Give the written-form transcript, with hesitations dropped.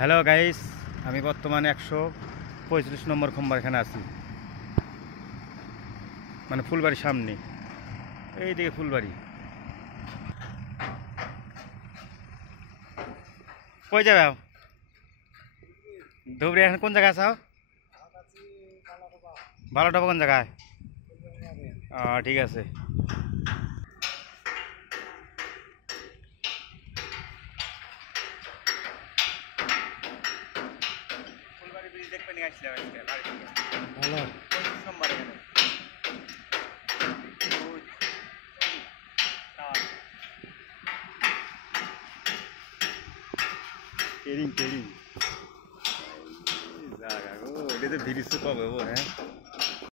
Hello guys, আমি বর্তমানে 135 নম্বর খম্বার এখানে আছি, মানে ফুলবাড়ির সামনে। এই দিকে ফুলবাড়ি। কই যাবে? ধুবড়ি এখন কোন জায়গায় আছো? ভালোটা কোন জায়গায়? ঠিক আছে। ফুলবাড়ি ব্রিজ দেখতে নিয়ে আসছিলাম আজকে বাড়ি থেকে। ভালো। 25 নম্বর এখানে। কেরিং কেরিং জায়গা গো, এটা তো ভিড় কবে হ্যাঁ।